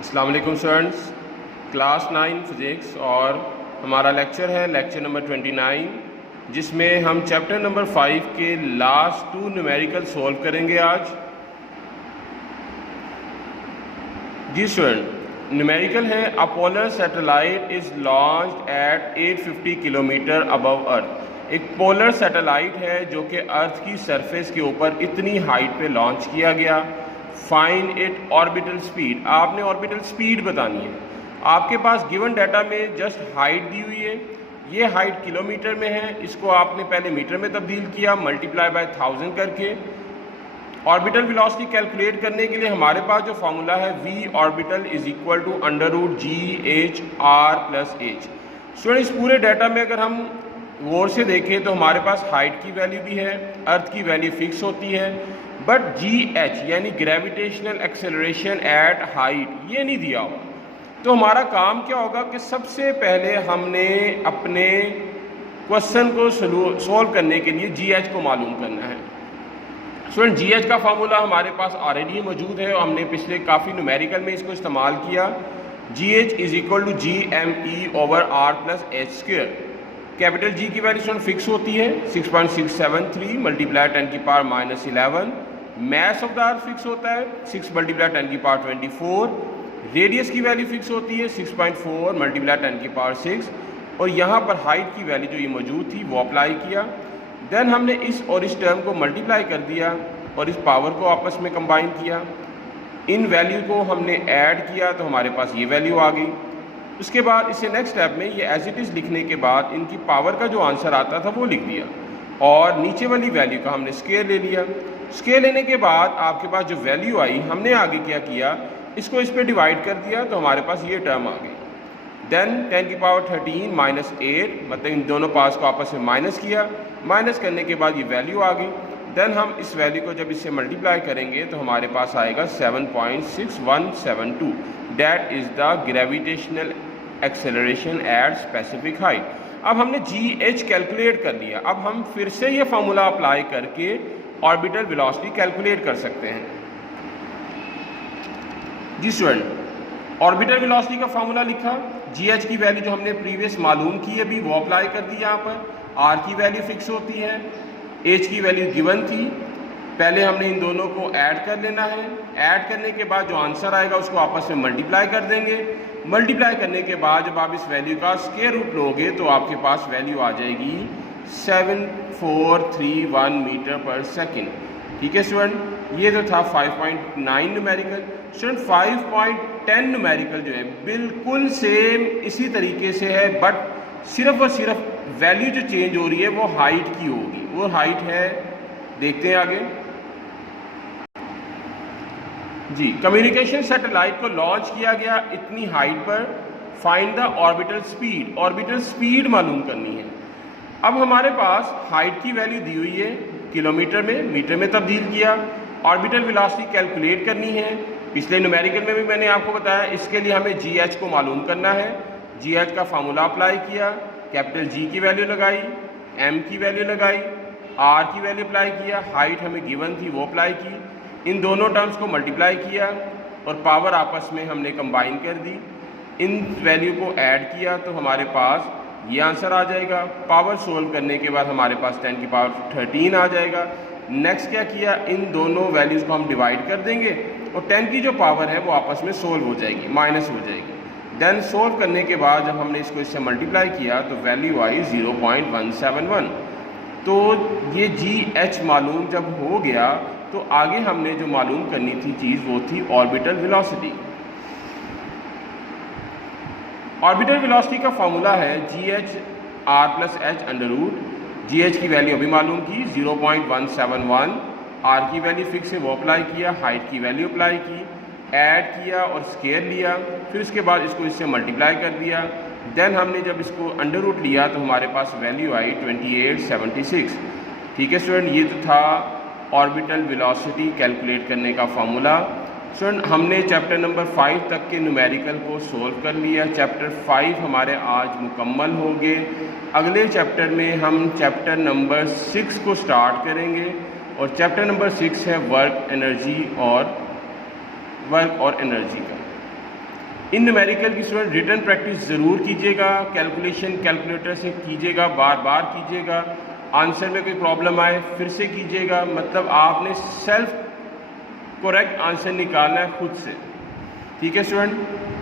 अस्सलाम वालेकुम students, class 9 physics और हमारा लेक्चर है लेक्चर नंबर 29, जिसमें हम चैप्टर नंबर 5 के लास्ट 2 न्यूमेरिकल सॉल्व करेंगे आज। जी स्टूडेंट, न्यूमेरिकल है a polar satellite is launched at 850 kilometre above earth. एक पोलर सैटेलाइट है जो कि अर्थ की सरफेस के ऊपर इतनी हाइट पे लॉन्च किया गया। फाइंड इट ऑर्बिटल स्पीड, आपने ऑर्बिटल स्पीड बतानी है। आपके पास गिवन डाटा में जस्ट हाइट दी हुई है, ये हाइट किलोमीटर में है, इसको आपने पहले मीटर में तब्दील किया मल्टीप्लाई बाय 1000 करके। ऑर्बिटल वेलोसिटी कैलकुलेट करने के लिए हमारे पास जो फार्मूला है v orbital is equal to √g(h)r+h। Student, इस पूरे डाटा में अगर हम गौर से देखें तो हमारे पास हाइट की वैल्यू भी है, अर्थ की वैल्यू फिक्स होती है, बट GH यानी ग्रेविटेशनल एक्सेलरेशन एट हाइट ये नहीं दिया हुआ। तो हमारा काम क्या होगा कि सबसे पहले हमने अपने क्वेश्चन को सोल्व करने के लिए GH को मालूम करना है। स्टूडेंट, GH का फार्मूला हमारे पास ऑलरेडी मौजूद है और हमने पिछले काफ़ी न्यूमेरिकल में इसको इस्तेमाल किया। GH is equal to GME/r+h²। Capital G की वैल्यू फिक्स होती है 6.673 multiply 10⁻⁻11। Mass of the earth fix होता है 6 मल्टीप्लाई 10⁻24। रेडियस की वैल्यू फिक्स होती है 6.4 मल्टीप्लाई 10⁻6। और यहाँ पर हाइट की वैल्यू जो ये मौजूद थी वो अप्लाई किया। देन हमने इस और इस टर्म को मल्टीप्लाई कर दिया और इस पावर को आपस में कंबाइन किया। इन वैल्यू को हमने ऐड किया तो हमारे पास ये वैल्यू आ गई। उसके बाद इसे नेक्स्ट स्टेप में ये एज इट इज़ लिखने के बाद इनकी पावर का जो आंसर आता था वो लिख दिया और नीचे वाली वैल्यू का हमने स्केयर ले लिया। स्केयर लेने के बाद आपके पास जो वैल्यू आई, हमने आगे क्या किया, इसको इस पर डिवाइड कर दिया तो हमारे पास ये टर्म आ गई। देन 10⁻13 -8, मतलब इन दोनों पास को आपस में माइनस किया। माइनस करने के बाद ये वैल्यू आ गई। देन हम इस वैल्यू को जब इससे मल्टीप्लाई करेंगे तो हमारे पास आएगा 7.6172। That is the gravitational acceleration at specific height. अब हमने GH कैलकुलेट कर लिया। अब हम फिर से ये फार्मूला अप्लाई करके ऑर्बिटल वेलोसिटी कैलकुलेट कर सकते हैं। जी स्टूडेंट, ऑर्बिटल वेलोसिटी का फार्मूला लिखा, GH की वैल्यू जो हमने प्रीवियस मालूम की अभी वो अप्लाई कर दी। यहाँ पर R की वैल्यू फिक्स होती है, H की वैल्यू गिवन थी। पहले हमने इन दोनों को ऐड कर लेना है। ऐड करने के बाद जो आंसर आएगा उसको आपस में मल्टीप्लाई कर देंगे। मल्टीप्लाई करने के बाद जब आप इस वैल्यू का स्क्वायर रूट लोगे तो आपके पास वैल्यू आ जाएगी 7431 मीटर पर सेकेंड। ठीक है स्टूडेंट, ये जो था 5.9 न्यूमेरिकल। स्टूडेंट, 5.10 न्यूमेरिकल जो है बिल्कुल सेम इसी तरीके से है, बट सिर्फ और सिर्फ वैल्यू जो चेंज हो रही है वो हाइट की होगी। वो हाइट है, देखते हैं आगे। जी, कम्युनिकेशन सैटेलाइट को लॉन्च किया गया इतनी हाइट पर। Find the orbital speed, orbital speed मालूम करनी है। अब हमारे पास हाइट की वैल्यू दी हुई है किलोमीटर में, मीटर में तब्दील किया। ऑर्बिटल वेलोसिटी कैलकुलेट करनी है। पिछले न्यूमेरिकल में भी मैंने आपको बताया, इसके लिए हमें GH को मालूम करना है। GH का फार्मूला अप्लाई किया, कैपिटल G की वैल्यू लगाई, M की वैल्यू लगाई, R की वैल्यू अप्लाई किया, हाइट हमें गिवन थी वो अप्लाई की। इन दोनों टर्म्स को मल्टीप्लाई किया और पावर आपस में हमने कंबाइन कर दी। इन वैल्यू को ऐड किया तो हमारे पास ये आंसर आ जाएगा। पावर सोल्व करने के बाद हमारे पास 10⁻13 आ जाएगा। नेक्स्ट क्या किया, इन दोनों वैल्यूज़ को हम डिवाइड कर देंगे और 10 की जो पावर है वो आपस में सोल्व हो जाएगी, माइनस हो जाएगी। देन सोल्व करने के बाद जब हमने इसको इससे मल्टीप्लाई किया तो वैल्यू आई 0.171। तो ये GH मालूम जब हो गया तो आगे हमने जो मालूम करनी थी चीज़ वो थी ऑर्बिटल वेलोसिटी। ऑर्बिटल वेलोसिटी का फार्मूला है GH(r+h)√। GH की वैल्यू अभी मालूम की 0.171। R की वैल्यू फिक्स है वो अप्लाई किया, हाइट की वैल्यू अप्लाई की, ऐड किया और स्केयर लिया। फिर उसके बाद इसको इससे मल्टीप्लाई कर दिया। देन हमने जब इसको अंडर रूट लिया तो हमारे पास वैल्यू आई 2876। ठीक है स्टूडेंट, ये तो था ऑर्बिटल वेलोसिटी कैलकुलेट करने का फार्मूला। स्टूडेंट, हमने चैप्टर नंबर 5 तक के न्यूमेरिकल को सोल्व कर लिया। चैप्टर 5 हमारे आज मुकम्मल हो गए। अगले चैप्टर में हम चैप्टर नंबर 6 को स्टार्ट करेंगे और चैप्टर नंबर 6 है वर्क और एनर्जी का। इन न्यूमेरिकल की स्टूडेंट रिटन प्रैक्टिस ज़रूर कीजिएगा, कैलकुलेशन कैलकुलेटर से कीजिएगा, बार बार कीजिएगा। आंसर में कोई प्रॉब्लम आए फिर से कीजिएगा, मतलब आपने सेल्फ करेक्ट आंसर निकालना है खुद से। ठीक है स्टूडेंट।